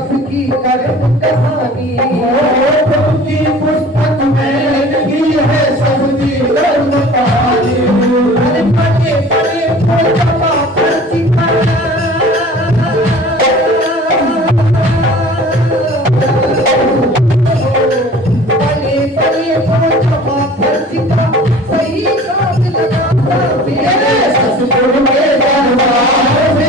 सबकी कर्म कहानी, प्रभु की पुस्तक में लिखी है सबकी कर्म कहानी। अरे पढ़े पढ़े वो जमा पर्ची का, पढ़े पढ़े वो जमा पर्ची का, सही काम लगाता मेरे ससुर के दरबार में।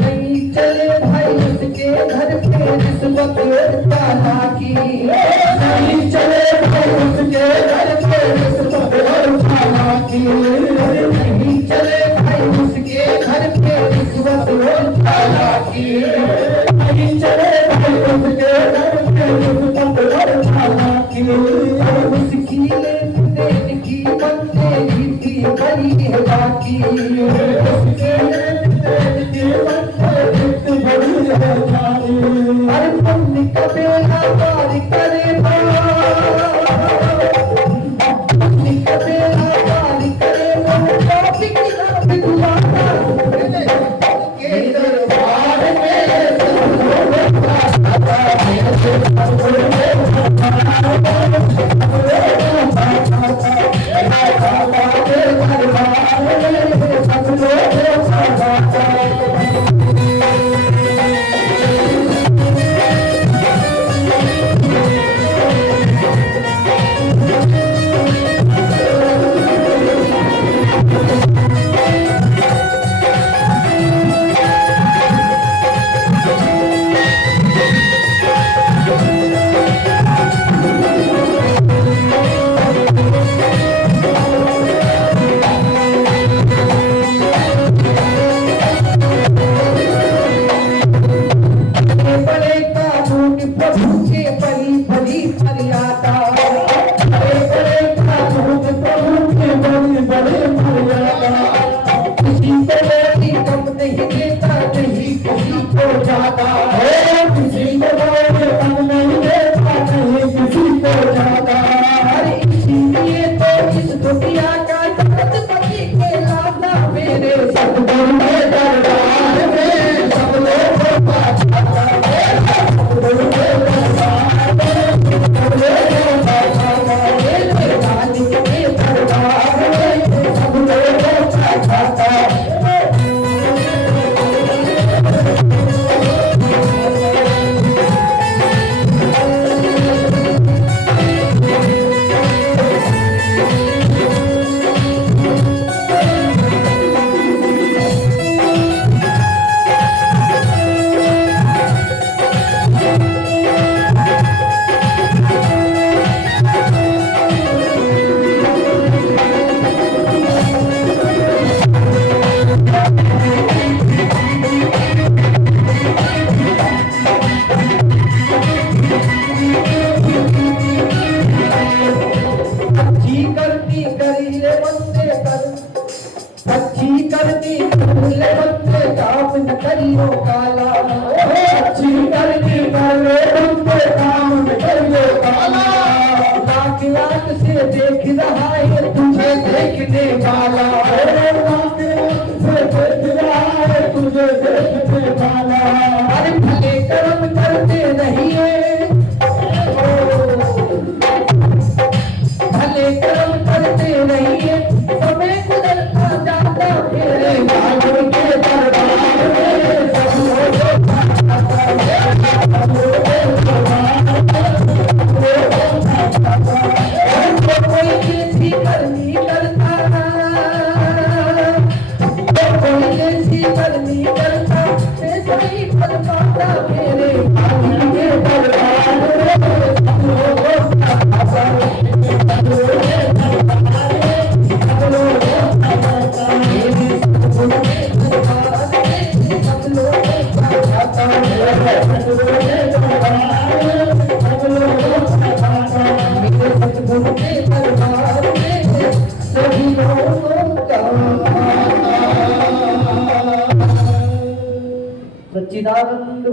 नहीं चले भाई उसके घर पे रिश्वत और चालाकी, नहीं चले भाई उसके घर पे रिश्वत और चालाकी, नहीं चले भाई उसके घर पे रिश्वत और चालाकी, नहीं चले भाई उसके घर पे रिश्वत और चालाकी। उसकी लेन देन की बंदेगी थी बड़ी है बाकी, उसके लेन देन की बंदेगी बड़ी है बाकी। अरे पुण्य का बेड़ा पार करे, पुण्य का बेड़ा पार करे, वो पापी की नाम दुआता के दरबार में ससुर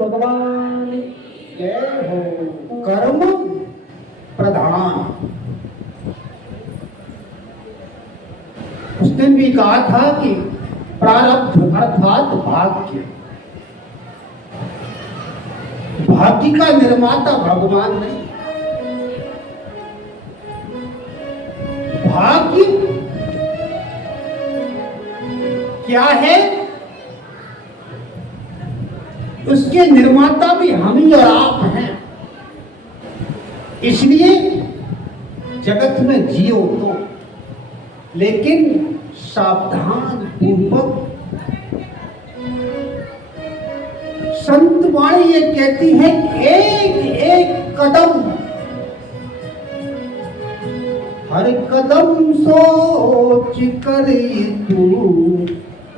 भगवान जय हो। कर्म प्रधान। उस दिन भी कहा था कि प्रारब्ध अर्थात भाग्य, भाग्य का निर्माता भगवान नहीं। भाग्य क्या है, उसके निर्माता भी हम ही और आप हैं। इसलिए जगत में जियो तो, लेकिन सावधान पूर्वक। संत वाणी ये कहती है, एक एक कदम, हर कदम सोच कर तू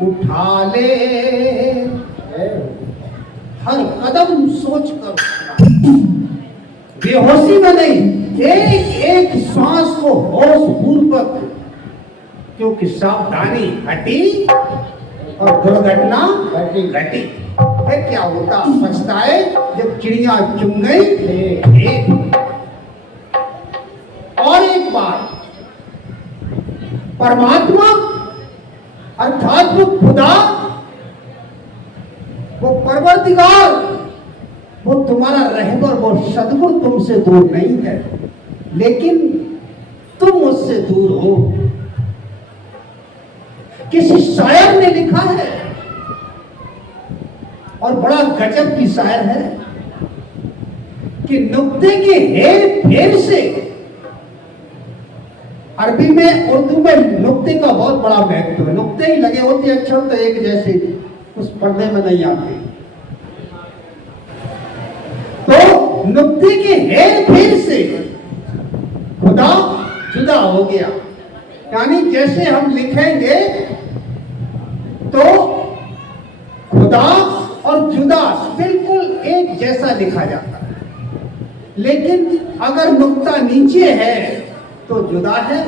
उठा ले। हर कदम सोच कर, बेहोशी में नहीं, एक एक श्वास को होश पूर्वक, क्योंकि सावधानी हटी और दुर्घटना घटी। फिर क्या होता, पछताए जब चिड़िया चुन गई। और एक बात, परमात्मा अर्थात वो खुदा, वो परवरदिगार, वो तुम्हारा रहबर, वो सद्गुरु तुमसे दूर नहीं है, लेकिन तुम उससे दूर हो। किसी शायर ने लिखा है, और बड़ा गजब की शायर है, कि नुक्ते के हेर फेर से, अरबी में उर्दू में नुक्ते का बहुत बड़ा महत्व है। नुक्ते ही लगे होते अक्षर तो एक जैसे, उस पर्दे में नहीं आते। तो नुक्ते के हेर फेर से खुदा जुदा हो गया। यानी जैसे हम लिखेंगे तो खुदा और जुदा बिल्कुल एक जैसा लिखा जाता है, लेकिन अगर नुक्ता नीचे है तो जुदा है,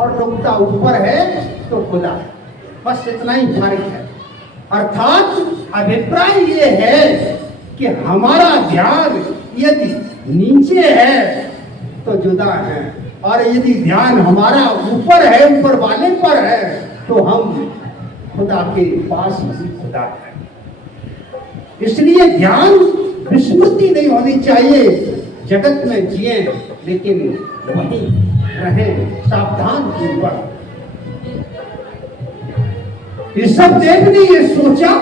और नुक्ता ऊपर है तो खुदा है। बस इतना ही फर्क है। अर्थात अभिप्राय ये है कि हमारा ध्यान यदि नीचे है तो जुदा है, और यदि ध्यान हमारा ऊपर है, ऊपर वाले पर है, तो हम खुदा के पास ही खुदा है। इसलिए ध्यान विस्मृति नहीं होनी चाहिए। जगत में जिए लेकिन वहीं रहें सावधान पूर्वक। ऋषभदेव ने ये सोचा,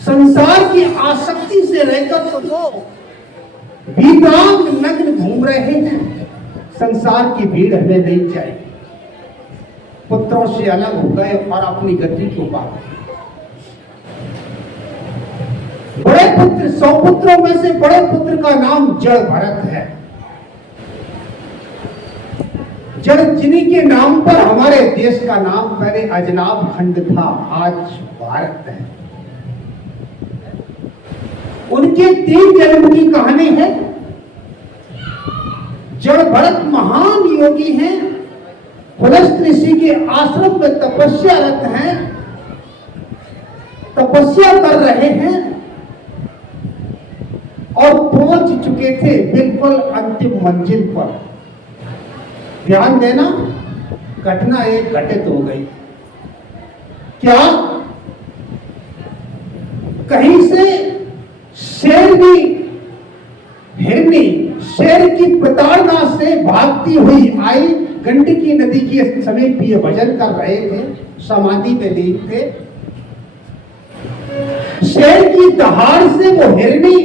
संसार की आसक्ति से रहकर तो वो विकलांग नग्न घूम रहे हैं, संसार की भीड़ हमें नहीं चाहिए। पुत्रों से अलग हो गए और अपनी गति को पा गए। बड़े पुत्र, 100 पुत्रों में से बड़े पुत्र का नाम जड़ भरत है। जड़ जिन्हीं के नाम पर हमारे देश का नाम पहले अजनाब खंड था, आज भारत है। उनके 3 जन्म की कहानी है। जड़ भरत महान योगी हैं, पुलस्त ऋषि के आश्रम में तपस्यारत हैं, तपस्या कर रहे हैं और पहुंच चुके थे बिल्कुल अंतिम मंजिल पर। ध्यान देना, घटना एक घटित हो गई। क्या? कहीं से शेरनी हिरनी शेर की प्रताड़ना से भागती हुई आई। गंडकी नदी के समीप ये भजन कर रहे थे, समाधि में लीन थे। शेर की दहाड़ से वो हिरनी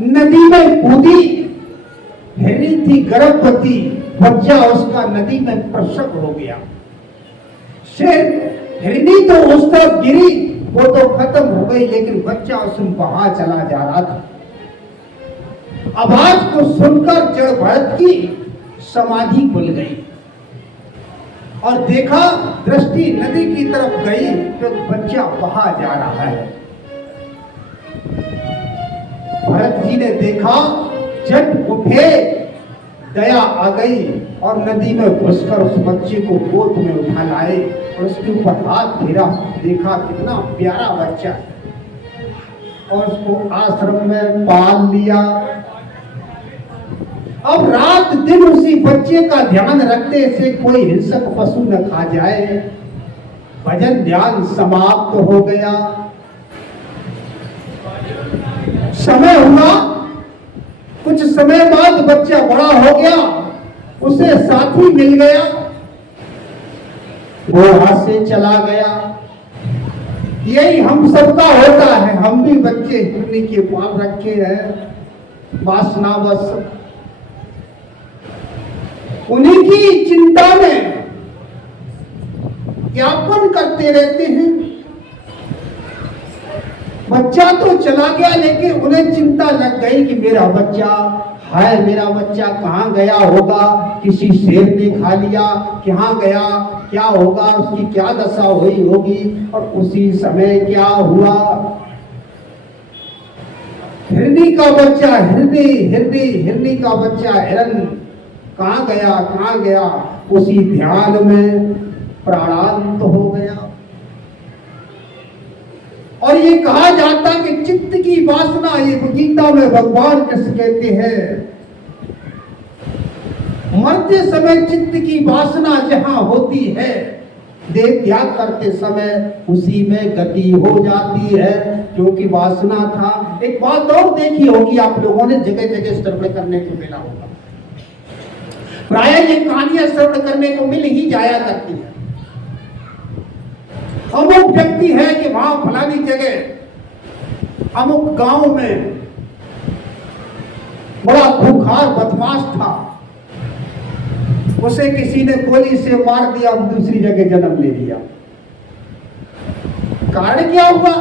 नदी में कूदी। हिरनी थी गर्भवती, बच्चा उसका नदी में प्रसव हो गया। शेर हिरनी तो उस तरफ गिरी, वो तो खत्म हो गई, लेकिन बच्चा उसमें बहा चला जा रहा था। आवाज को सुनकर जड़ भरत की समाधि खुल गई और देखा, दृष्टि नदी की तरफ गई तो बच्चा बहा जा रहा है। भरत जी ने देखा, झट उठे, दया आ गई और नदी में घुसकर उस बच्चे को गोद में उठा लाए और उसके ऊपर हाथ फेरा। देखा कितना प्यारा बच्चा है। और उसको आश्रम में पाल लिया। अब रात दिन उसी बच्चे का ध्यान रखने से कोई हिंसक पशु न खा जाए। भजन ध्यान समाप्त हो गया। समय हुआ, कुछ समय बाद बच्चा बड़ा हो गया, उसे साथी मिल गया, वो हाथ से चला गया। यही हम सबका होता है। हम भी बच्चे हिरनी के पाल रखे हैं, वासना बस उन्हीं की चिंता में यापन करते रहते हैं। बच्चा तो चला गया, लेकिन उन्हें चिंता लग गई कि मेरा बच्चा है, मेरा बच्चा कहाँ गया होगा, किसी शेर ने खा लिया, कहाँ गया, क्या होगा, उसकी क्या दशा हुई होगी। और उसी समय क्या हुआ, हिरनी का बच्चा हिरनी का बच्चा हिरन कहाँ गया, उसी ध्यान में प्राणांत हो गया। और ये कहा जाता कि चित्त की वासना, ये गीता में भगवान कृष्ण कहते हैं, मरते समय चित्त की वासना जहां होती है, देह त्याग करते समय उसी में गति हो जाती है, क्योंकि वासना था। एक बात और देखी होगी आप लोगों ने, जगह जगह श्रवण करने को मिला होगा, प्राय ये कहानियां श्रवण करने को मिल ही जाया करती है। अमुक व्यक्ति है कि वहां फलानी जगह अमुक गांव में बड़ा खूंखार बदमाश था, उसे किसी ने गोली से मार दिया, दूसरी जगह जन्म ले लिया। कारण क्या हुआ?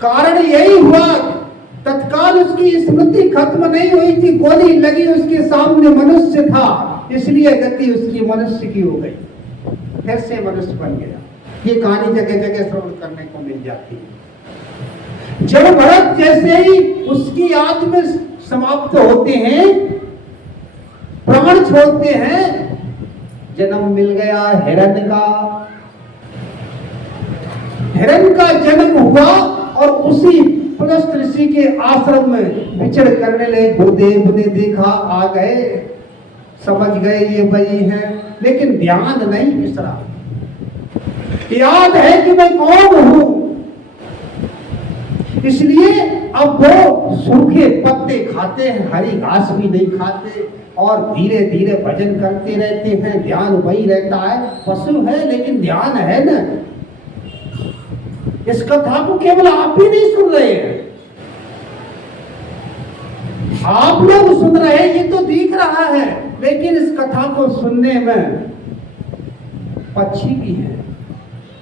कारण यही हुआ, तत्काल उसकी स्मृति खत्म नहीं हुई थी, गोली लगी, उसके सामने मनुष्य था, इसलिए गति उसकी मनुष्य की हो गई, फिर से मनुष्य बन गया। ये कहानी जगह जगह श्रवण करने को मिल जाती है। जड़ भरत जैसे ही उसकी आत्मा समाप्त होते हैं, प्राण छोड़ते हैं, जन्म मिल गया हिरण का जन्म हुआ। और उसी पुलस्त ऋषि के आश्रम में विचर करने लगे। गुरुदेव ने देखा, आ गए, समझ गए ये वही है, लेकिन ध्यान नहीं बिसरा, याद है कि मैं कौन हूं। इसलिए अब वो सूखे पत्ते खाते हैं, हरी घास भी नहीं खाते, और धीरे धीरे भजन करते रहते हैं। ध्यान वही रहता है, पशु है लेकिन ध्यान है ना। इस कथा को केवल आप ही नहीं सुन रहे हैं, आप लोग सुन रहे हैं, ये तो दिख रहा है, लेकिन इस कथा को सुनने में पक्षी भी है,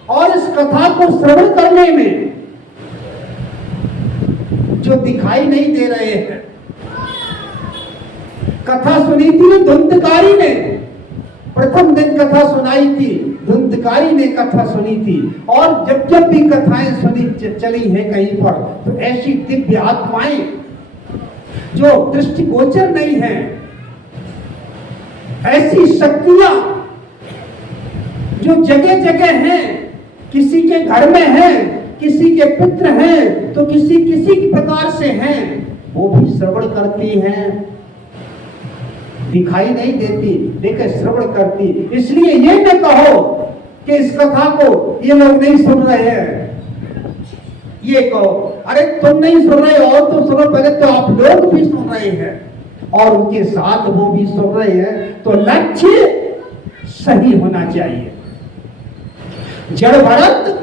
और इस कथा को श्रवण करने में जो दिखाई नहीं दे रहे हैं। कथा सुनी थी धुंधकारी ने, प्रथम दिन कथा सुनाई थी, धुंधकारी ने कथा सुनी थी। और जब जब भी कथाएं सुनी चली हैं कहीं पर, तो ऐसी दिव्य आत्माएं जो दृष्टिगोचर नहीं है, ऐसी शक्तियां जो जगह जगह हैं, किसी के घर में हैं, किसी के पितृ हैं, तो किसी प्रकार से हैं, वो भी श्रवण करती हैं। दिखाई नहीं देती लेकिन श्रवण करती। इसलिए ये न कहो कि इस कथा को ये लोग नहीं सुन रहे हैं, ये कहो अरे तुम नहीं सुन रहे और तो सुनो, पहले तो आप लोग भी सुन रहे हैं और उनके साथ वो भी सुन रहे हैं, तो लक्ष्य सही होना चाहिए। जड़ भरत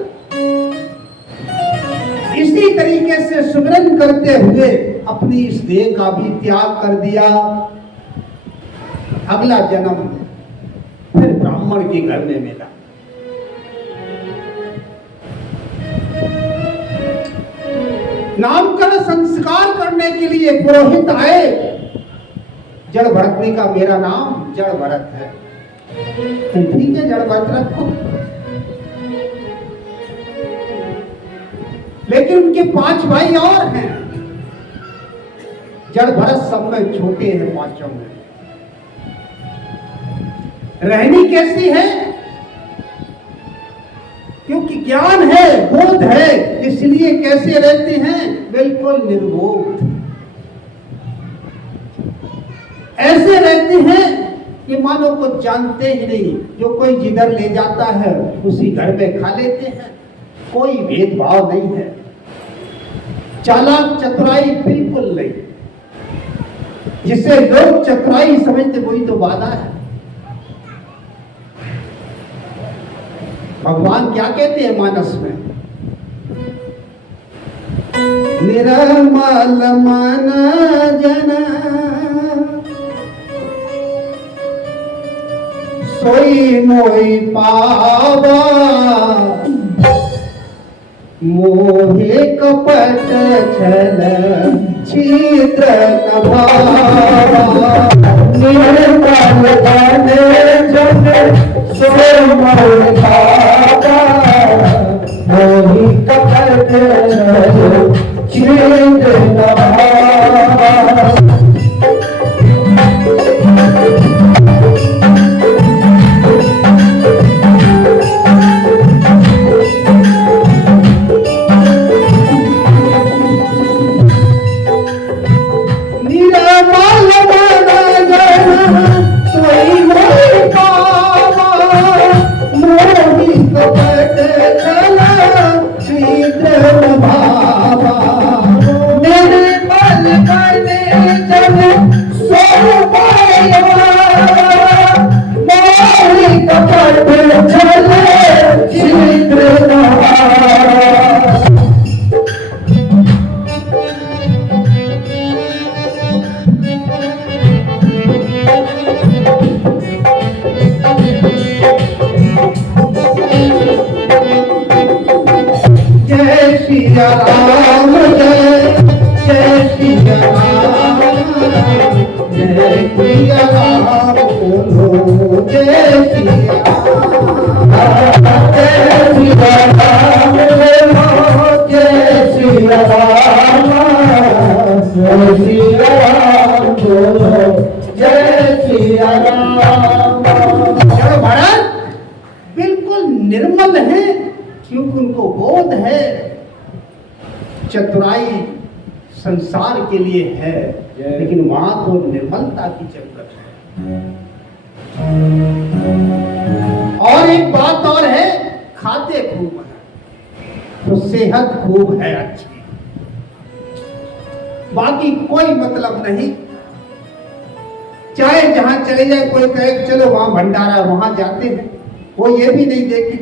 इसी तरीके से सुमिरन करते हुए अपनी इस देह का भी त्याग कर दिया। अगला जन्म फिर ब्राह्मण के घर में मिला। नामकरण संस्कार करने के लिए पुरोहित आए। जड़ भरत ने कहा मेरा नाम जड़ भरत है। तो ठीक है, जड़ भरत रखो। लेकिन उनके 5 भाई और हैं। जड़ भरत सब में छोटे हैं, 5 में। रहनी कैसी है कि क्योंकि ज्ञान है, बोध है, इसलिए कैसे रहते हैं? बिल्कुल निर्बोध। ऐसे रहते हैं कि मानो कुछ जानते ही नहीं, जो कोई जिधर ले जाता है उसी घर में खा लेते हैं, कोई भेदभाव नहीं है, चालाक चतुराई बिल्कुल नहीं। जिसे लोग चतुराई समझते वही तो बाधा है। भगवान क्या कहते हैं मानस में? निर्मल मन जना सोई मोई पावा, मोहे कपट छल छिद्र न भावा। निर्मल मन जन सोई मोई पावा, मोहे कपट छल छिद्र न भावा। बिल्कुल निर्मल है क्योंकि उनको बोध है चतुराई संसार के लिए है, लेकिन वहां तो निर्मलता की जरूरत है। और एक बात और है, खाते खूब है तो सेहत खूब है अच्छी, बाकी कोई मतलब नहीं। चाहे जहां चले जाए, कोई कहे चलो वहां भंडारा, वहां जाते हैं, वो ये भी नहीं देखे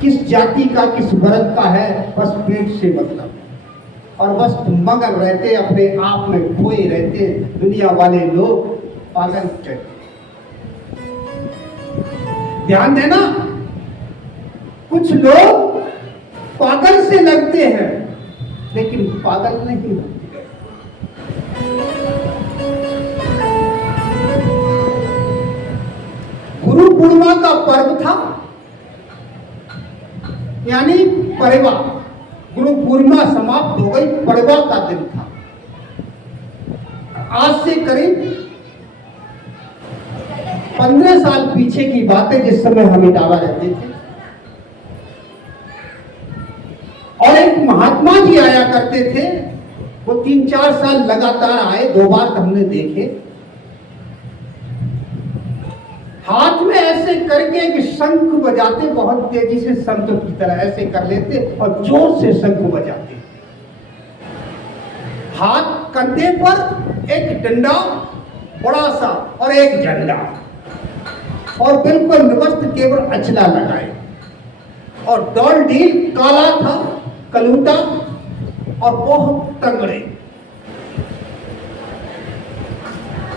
किस जाति का, किस वर्ग का है, बस पेट से मतलब, और बस मगन रहते, अपने आप में खोए रहते। दुनिया वाले लोग पागल कहते। ध्यान देना, कुछ लोग पागल से लगते हैं लेकिन पागल नहीं होते। गुरु पूर्णिमा का पर्व था, यानी पड़वा। गुरु पूर्णिमा समाप्त हो गई, पड़वा का दिन था। आज से करीब 15 साल पीछे की बात है, जिस समय हम इटावा रहते थे, और एक महात्मा जी आया करते थे। वो 3-4 साल लगातार आए, 2 बार हमने देखे। हाथ में ऐसे करके एक शंख बजाते, बहुत तेजी से संतों की तरह ऐसे कर लेते और जोर से शंख बजाते। हाथ कंधे पर एक डंडा बड़ा सा और एक झंडा, और बिल्कुल निवस्त केवल अचला लगाए, और डॉल डील काला था, कलूटा और बहुत तगड़े।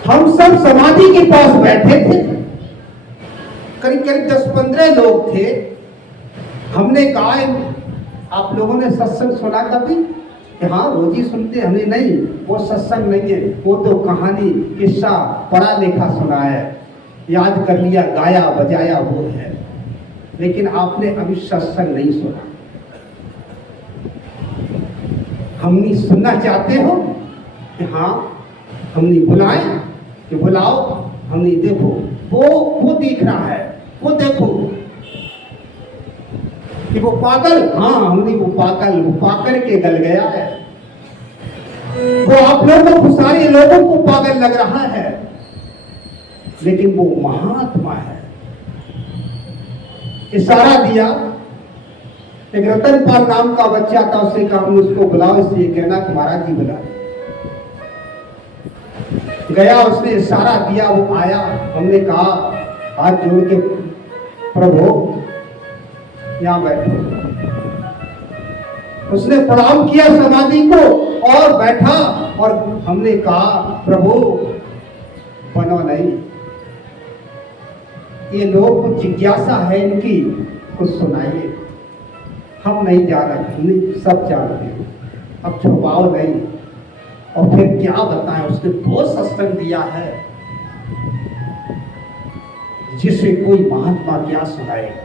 हम सब समाधि के पास बैठे थे, करीब 10-15 लोग थे। हमने कहा, आप लोगों ने सत्संग सुना कभी? कि हाँ, रोज ही सुनते। हमने नहीं, वो सत्संग नहीं है, वो तो कहानी किस्सा पढ़ा लिखा सुना है, याद कर लिया, गाया बजाया वो है, लेकिन आपने अभी सत्संग नहीं सुना। हमने सुनना चाहते हो कि हाँ, हमने बुलाए कि बुलाओ, हमने देखो वो दिख रहा है, वो देखो। कि वो पागल, हाँ हमने वो पागल के गल गया है। वो आप लोगों को, सारे लोगों को पागल लग रहा है, लेकिन वो महात्मा है। इशारा दिया, एक रतनपाल नाम का बच्चा था, उससे कहा उसको बुलाओ, इसलिए कहना कि महाराज जी बुला। गया, उसने इशारा दिया, वो आया। हमने कहा हाथ जोड़ के, प्रभु यहां बैठो। उसने प्रणाम किया समाधि को और बैठा, और हमने कहा प्रभु बनो नहीं, ये लोग कुछ जिज्ञासा है इनकी, कुछ सुनाइए। हम नहीं जानते, सब जानते हैं, अब छुपाओ नहीं। और फिर क्या बताएं, उसने वो सत्संग दिया है जिसे कोई महात्मा क्या सुनाएगा।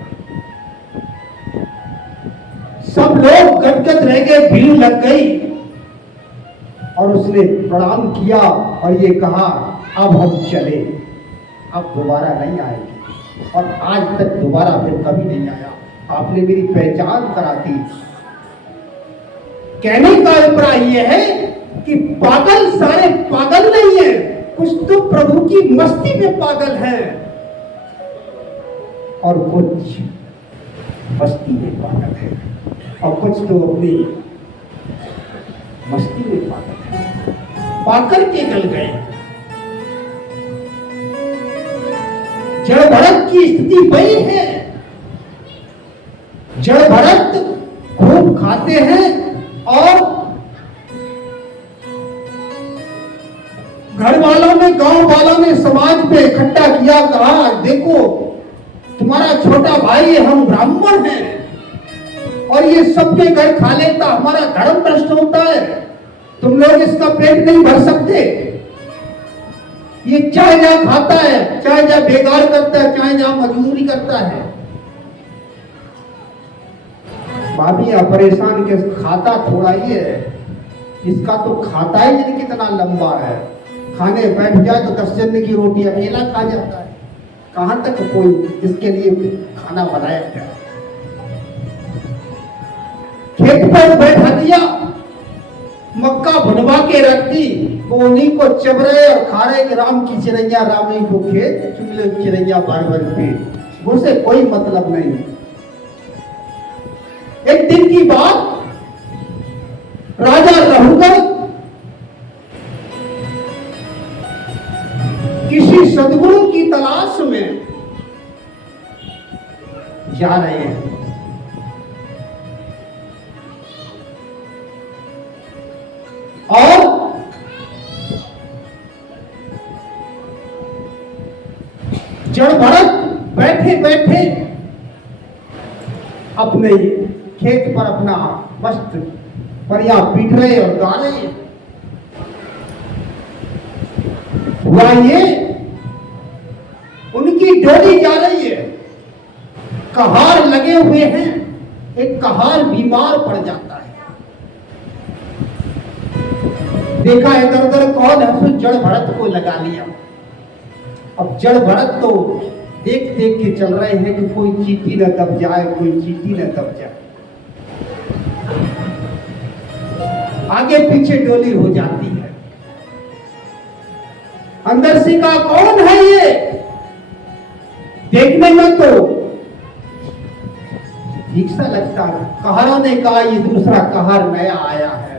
सब लोग गदगद रह गए, भीड़ लग गई, और उसने प्रणाम किया और ये कहा अब हम चले, अब दोबारा नहीं आएंगे। और आज तक दोबारा फिर कभी नहीं आया। आपने मेरी पहचान करा दी। कहने का अभिप्राय यह है कि पागल सारे पागल नहीं है, कुछ तो प्रभु की मस्ती में पागल है और कुछ मस्ती में पागल है, और कुछ तो अपनी मस्ती में पागल है, पाकर के गल गए। जड़ भरत की स्थिति वही है। जड़ भरत खूब खाते हैं और घर वालों ने, गांव वालों ने, समाज पे इकट्ठा किया, कहा देखो तुम्हारा छोटा भाई, हम ब्राह्मण हैं और ये सबके घर खा लेता, हमारा धर्म भ्रष्ट होता है, तुम लोग इसका पेट नहीं भर सकते। ये चाहे जहां खाता है, चाहे जहां बेकार करता है, चाहे जहां मजदूरी करता है। भाभी परेशान के खाता थोड़ा ही है, इसका तो खाता ही नहीं कितना लंबा है। खाने बैठ जाए तो 10 जन की रोटी अकेला खा जाता है। कहां तक कोई इसके लिए खाना बनाया जाए। खेत पर बैठा दिया, मक्का भुनवा के रख दी, वो उन्हीं को चब रहे और खा रहे कि राम की चिड़ैया रामी को खेत, चुगले चिड़ैया भर भर पेट, उसे कोई मतलब नहीं। एक दिन की बात, राजा रघुवर किसी सदगुरु की तलाश में जा रहे हैं। और जड़ भरत बैठे बैठे अपने खेत पर अपना मस्त परिया पीट रहे और गा रहे। हुआ ये, उनकी डोली जा रही है, कहार लगे हुए हैं, एक कहार बीमार पड़ जाता है। देखा इधर उधर कौन है, फिर जड़ भरत को लगा लिया। अब जड़ भरत तो देख देख के चल रहे हैं कि कोई चींटी न दब जाए, कोई चींटी न दब जाए। आगे पीछे डोली हो जाती है। अंदर से कहा कौन है ये? देखने में तो ठीक सा लगता है। कहारों ने कहा ये दूसरा कहार नया आया है।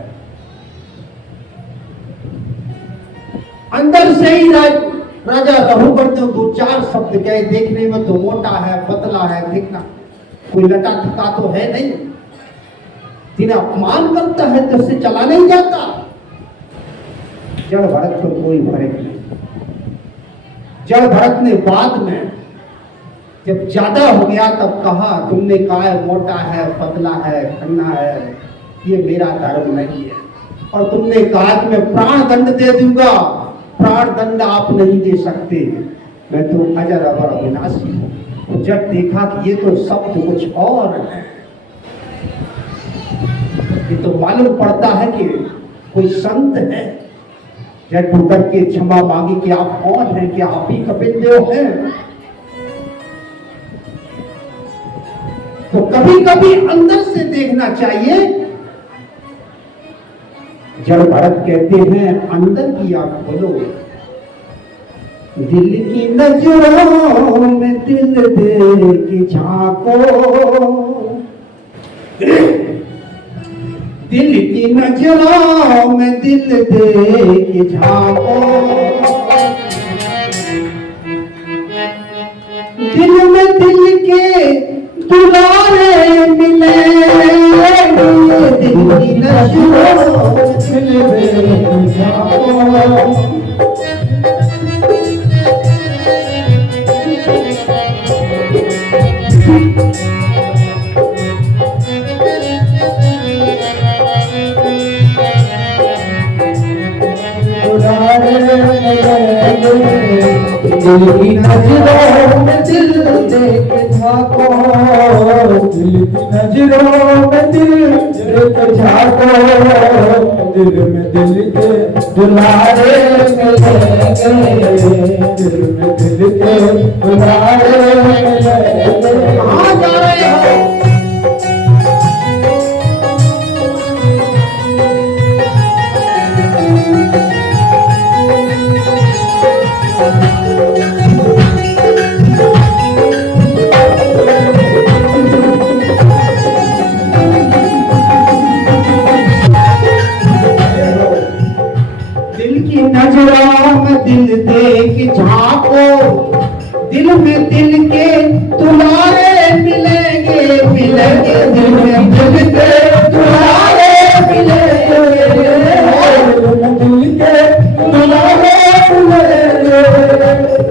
अंदर से ही राजा रघुवर ने 2-4 शब्द कहे, देखने में तो मोटा है, पतला है, देखना कोई लटा थका तो है नहीं, जिन्हें अपमान करता है तो उससे चला नहीं जाता। जड़ भरत को कोई फर्क नहीं। जड़ भरत ने बाद में जब ज्यादा हो गया तब कहा, तुमने कहा है मोटा है, पतला है, खन्ना है, ये मेरा धर्म नहीं है। और तुमने कहा कि मैं प्राण दंड दे दूंगा, प्राण दंड आप नहीं दे सकते, मैं तो अजर अमर अविनाशी हूं। जब देखा कि ये तो शब्द कुछ और है, ये तो मालूम पड़ता है कि कोई संत है। जब उतर के क्षमा मांगी कि आप कौन हैं, कि आप ही कपिल देव हैं। तो कभी कभी अंदर से देखना चाहिए। जड़ भरत कहते हैं अंदर की आंख खोलो, दिल की नजरों में दिल दे के झांको, दिल की नजरों में दिल दे के झांको, दिल में दिल के दुलारे मिले, दिल की नजरों में दिल दे के झांको। दिल की नजरों में दिल दे के झांको, दिल की नजरों में दिल दे के झांको, दिल में दिल के दुलारे मिलेंगे, दिल में दिल के दुलारे मिलेंगे। कहाँ जा रहे हो? नजरों में दिल दे के झांको, दिल में दिल के दुलारे मिलेंगे, मिलेंगे, दिल में दिल के दुलारे मिलेंगे, दिल के दुलारे मिलेंगे।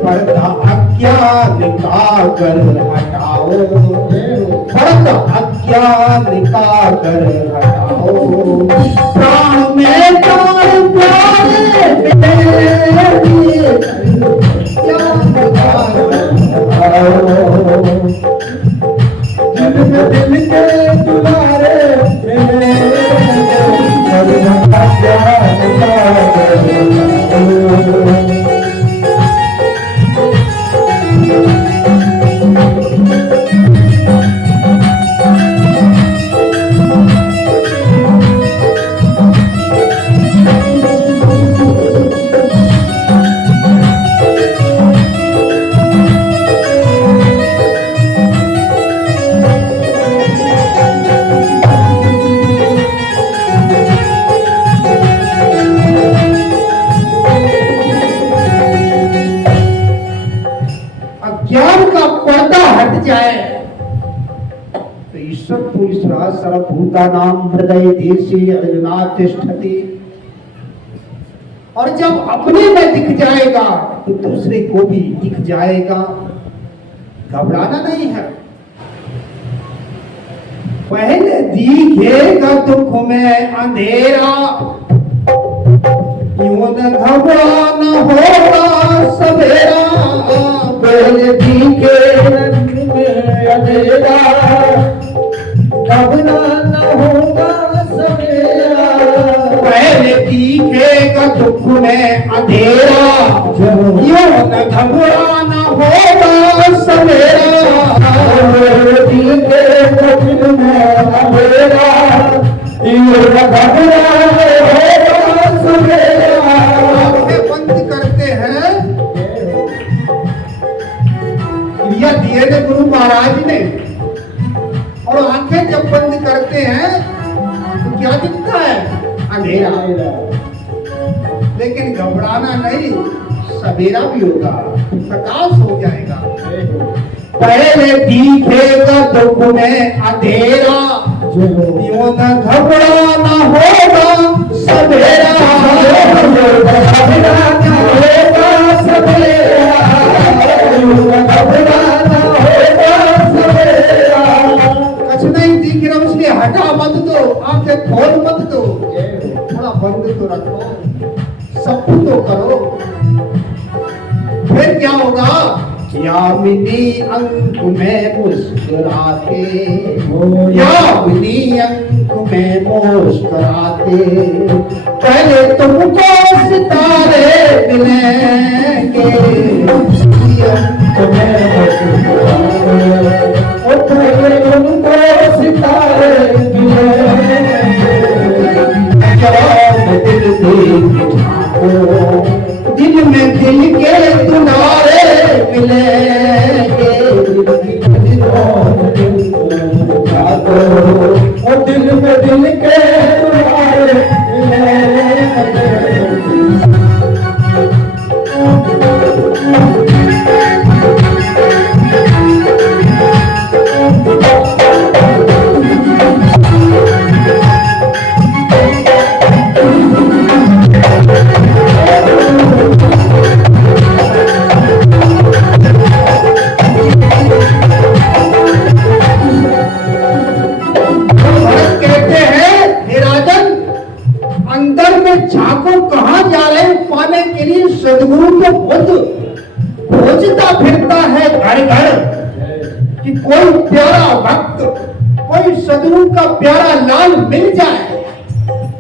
पर्दा अज्ञान का कर हटाओ, पर्दा अज्ञान का कर हटाओ, प्राण में प्राण प्यारे दिल के दुलारे सर्वभूतानां हृदय देशे अर्जुना तिष्ठति। और जब अपने में दिख जाएगा तो दूसरे को भी दिख जाएगा। घबराना नहीं है। पहले दिखेगा दुख में अंधेरा, यूं न घबराना होगा सवेरा। पहले दिखेगा दुख में अंधेरा, घबराना होगा सवेरा। पहले दिखेगा दुख में अंधेरा, यूं न घबराना होगा सवेरा। पहले दिखेगा दुख में अंधेरा, यूं न घबराना होगा सवेरा। आंखें बंद करते हैं, क्रिया दिए थे गुरु महाराज ने। और आंखें जब बंद करते हैं तो क्या दिखता है? अंधेरा। लेकिन घबराना नहीं, सवेरा भी होगा, प्रकाश हो जाएगा। पहले दिखेगा दुख में अंधेरा, यूं न घबराना होगा सवेरा। घबराना होगा सवेरा, यूं न घबराना होगा सवेरा। कुछ नहीं दिख रहा उसलिए हटा मत दो, आंखें खोल मत दो, थोड़ा बंद तो रखो, सब तो करो। फिर क्या होगा? यामिनी अंक में मुस्कुराते, यामिनी अंक में मुस्कुराते। पहले तुमको सितारे मिलेंगे, अंक में मुस्कुराते। पहले तुमको दिल के दुलारे मिलेंगे, ओ दिल में दिल के दुलारे मिलेंगे। झांको कहां जा रहे हैं पाने के लिए सदगुरु को खुद खोजता फिरता है घर घर कि कोई प्यारा भक्त, कोई सदगुरु का प्यारा लाल मिल जाए।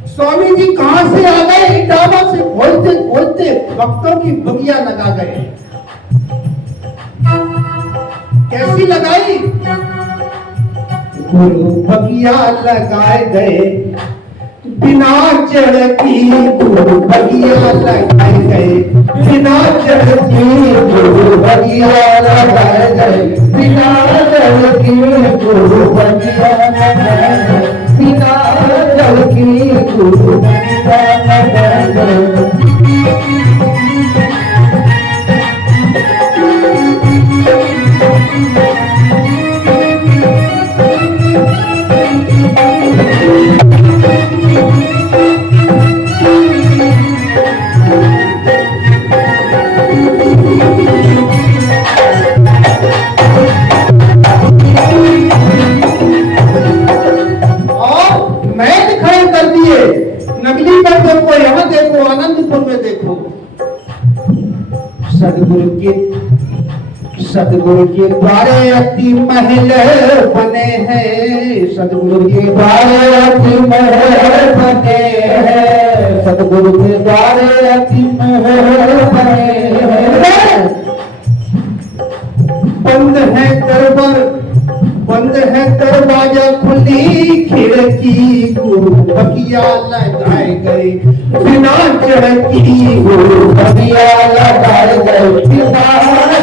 स्वामी जी कहां से आ गए? इटावा से खोजते खोजते भक्तों की बगिया लगा गए। कैसी लगाई? गुरु बगिया लगाए गए, बिना जड़ की गुरु बगिया लगाए गए, बिना जड़ की गुरु बगिया लगाए गए, बिना जल की गुरु बगिया लगाए गए, बिना जल की गुरु बगिया लगाए गए। नगली में देखो, यहाँ देखो, आनंदपुर में देखो। सदगुरु के द्वारे अति महल बने हैं, सदगुरु के द्वारे अति महल बने हैं, सदगुरु के द्वारे अति महल बने हैं। बंद है दरवाजा, खुली खिड़की, गुरु बगिया लगाए गए, बिना जड़ की गुरु बगिया लगाए गए, बिना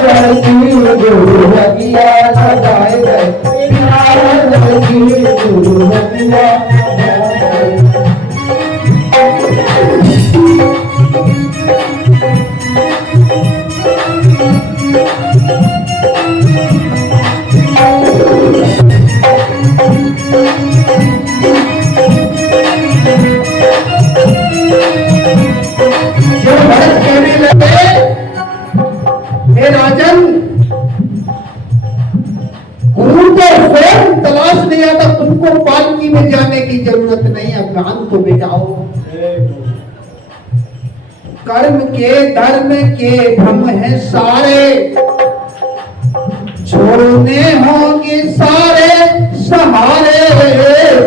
जड़ की गुरु बगिया लगाए गए, बिना जड़ की गुरु बगिया लगाए गए। हे राजन, गुरु को स्वयं तलाश नहीं आता, तुमको पालकी में जाने की जरूरत नहीं है, ज्ञान को बिठाओ। कर्म के धर्म के भ्रम है सारे, छोड़ने होंगे सारे सहारे,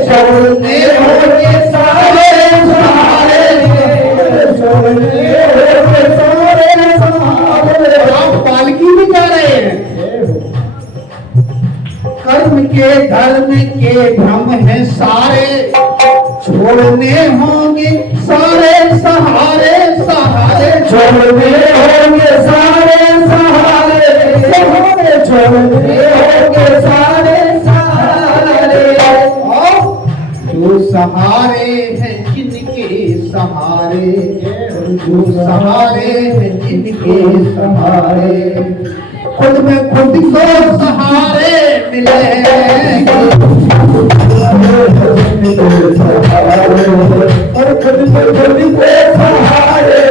छोड़ने होंगे सारे सहारे, छोड़ने होंगे सारे सहारे। आप पालकी में जा रहे हैं। कर्म के धर्म के भ्रम है सारे, छोड़ने होंगे सारे सहारे सहारे, छोड़ने होंगे सारे सहारे सहारे, छोड़ने होंगे सारे सहारे। जो सहारे हैं जिनके सहारे, जो सहारे हैं जिनके सहारे, खुद में खुद को सहारे मिलेंगे, और खुद में खुद को सहारे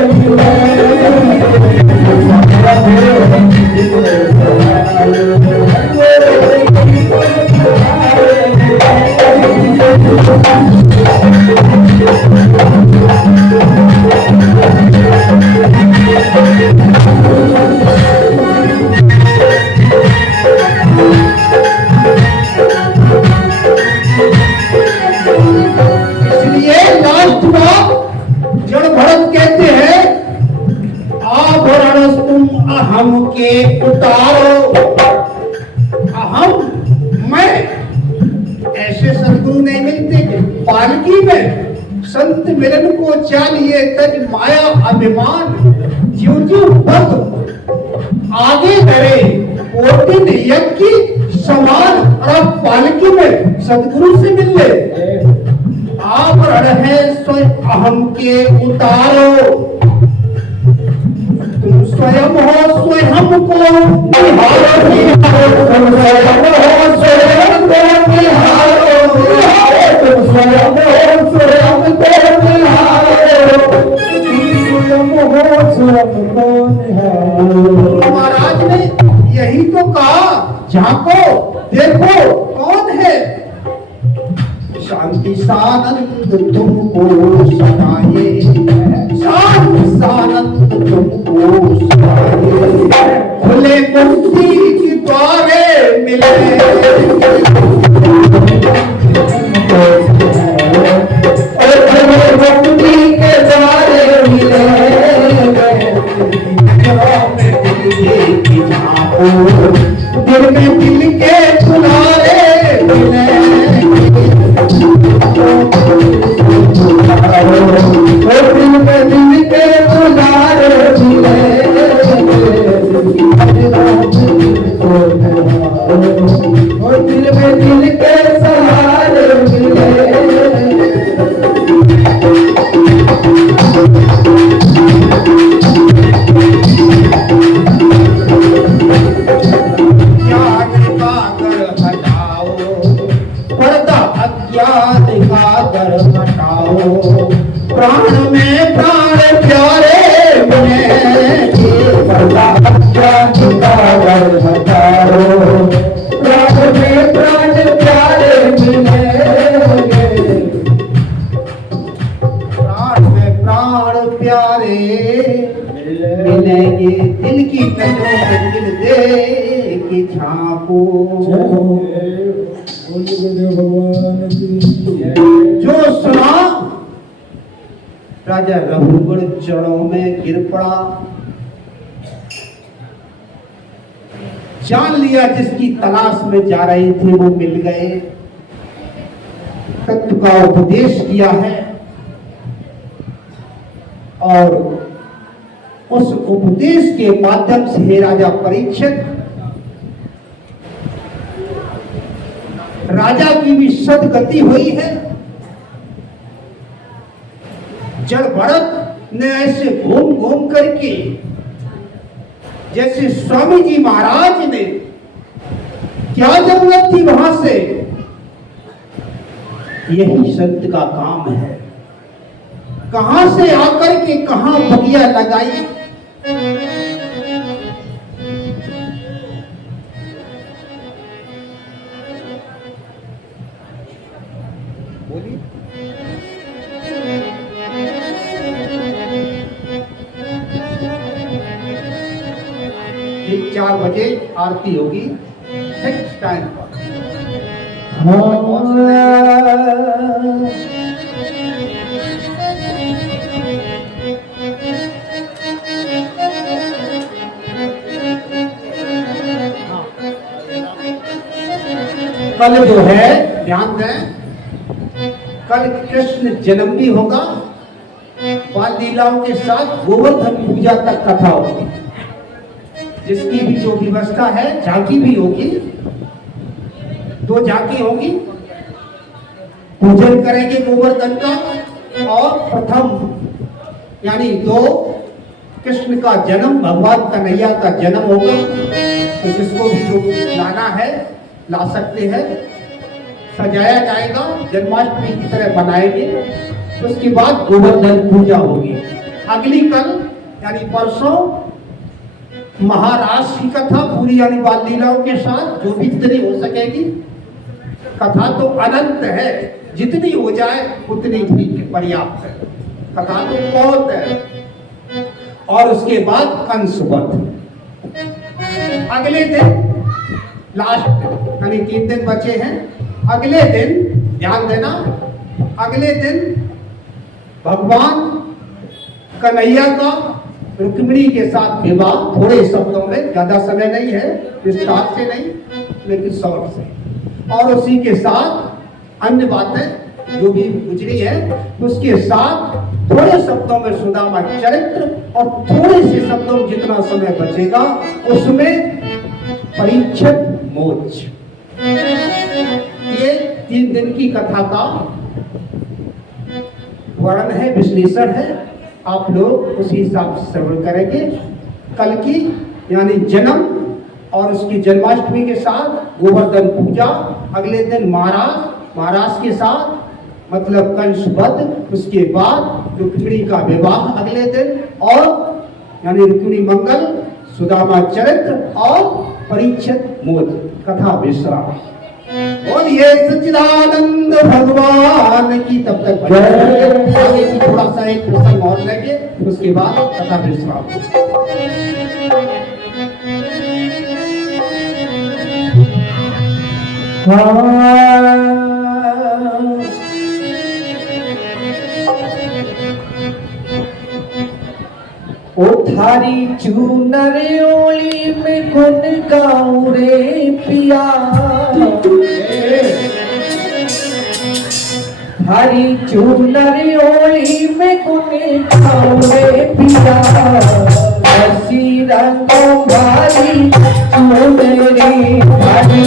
इसलिए लास्ट बात जड़ भरत कहते हैं, आभरण तुम अहम के उतारो, अहम मैं। ऐसे सदगुरु नहीं मिलते कि पालकी में संत मिलन को चाहिए तज माया अभिमान, ज्यों ज्यों पग आगे करे कोटिन यज्ञ समान और आप पालकी में सदगुरु से मिल ले। आवरण है स्वयं अहम के उतारो, तुम स्वयं हो स्वयं को निहारो, तुम स्वयं हो स्वयं को निहारो, तुम स्वयं हो स्वयं को निहारो, तुम स्वयं हो स्वयं को निहारो। महाराज ने यही तो कहा, झांको देखो कौन है। शांति सानंद तुमको सताए, शांति सानंद तुमको सताए, खुले मुक्ति के द्वारे मिले, खुले मुक्ति के द्वारे मिले, दिल में दिल के दुलारे मिले, दिल के दुलारे मिले, और दिल में दिल के सहारे मिले। प्राण में प्राण प्यारे मिले, प्राण में प्राण प्यारे मिले, प्राण में प्राण प्यारे मिलेंगे, दिल की नजरों में दिल दे कि झांको। जो सुना राजा रघुगण चरणों में गिर पड़ा, जान लिया जिसकी तलाश में जा रहे थे वो मिल गए, तत्व का उपदेश किया है और उस उपदेश के माध्यम से हे राजा परीक्षित, राजा की भी सदगति हुई है। जड़ भरत ने ऐसे घूम घूम करके, जैसे स्वामी जी महाराज ने, क्या जरूरत थी वहां से, यही संत का काम है। कहां से आकर के कहां बगिया लगाई, बोलिए। 4 बजे आरती होगी फिक्स टाइम पर। कल जो है ध्यान दें, कल कृष्ण जन्म भी होगा, बाल लीलाओं के साथ गोवर्धन पूजा तक कथा होगी, जिसकी भी जो व्यवस्था है, झांकी भी होगी, 2 झांकी होगी, पूजन करेंगे गोवर्धन का, और प्रथम यानी 2 कृष्ण का जन्म, भगवान कन्हैया का जन्म होगा। तो जिसको भी जो लाना है ला सकते हैं, सजाया जाएगा, जन्माष्टमी की तरह बनाएंगे। उसके बाद गोवर्धन पूजा होगी। अगली कल यानी परसों महाराज की कथा पूरी यानी बाल लीलाओं के साथ, जो भी जितनी हो सकेगी। कथा तो अनंत है, जितनी हो जाए उतनी ठीक है, पर्याप्त है, कथा तो बहुत है। और उसके बाद कंसवध, अगले दिन लास्ट यानी 3 दिन बचे हैं। अगले दिन ध्यान देना, अगले दिन भगवान कन्हैया का रुक्मिणी के साथ विवाह, थोड़े शब्दों में, ज्यादा समय नहीं है, विस्तार से नहीं लेकिन शॉर्ट से। और उसी के साथ अन्य बातें जो भी गुजरी है उसके साथ थोड़े शब्दों में सुदामा चरित्र और थोड़े से शब्दों में जितना समय बचेगा उसमें परीक्षित मोक्ष। ये 3 दिन की कथा का वर्णन है, विश्लेषण है। आप लोग उसी हिसाब से श्रवण करेंगे। कल की यानी जन्म और उसकी जन्माष्टमी के साथ गोवर्धन पूजा, अगले दिन महाराज के साथ मतलब कंसवध, उसके बाद रुक्मिणी का विवाह अगले दिन, और यानी रुक्मिणी मंगल, सुदामा चरित्र और परीक्षित मोक्ष कथा विश्राम। और ये सच्चिदानंद भगवान की तब तक आगे की थोड़ा सा एक प्रसंग और लेंगे, उसके बाद कथा विश्राम। ओ थारी चूनर ओली में गुन गाऊं रे पिया, थारी चूनर ओली में गुन गाऊं रे पिया, ऐसी रंगों वाली चूनरी थारी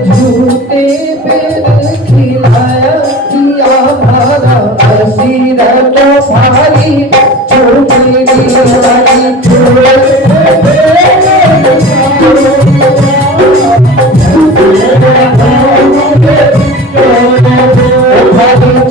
झूठे पे खिलाया किया भारा चाहे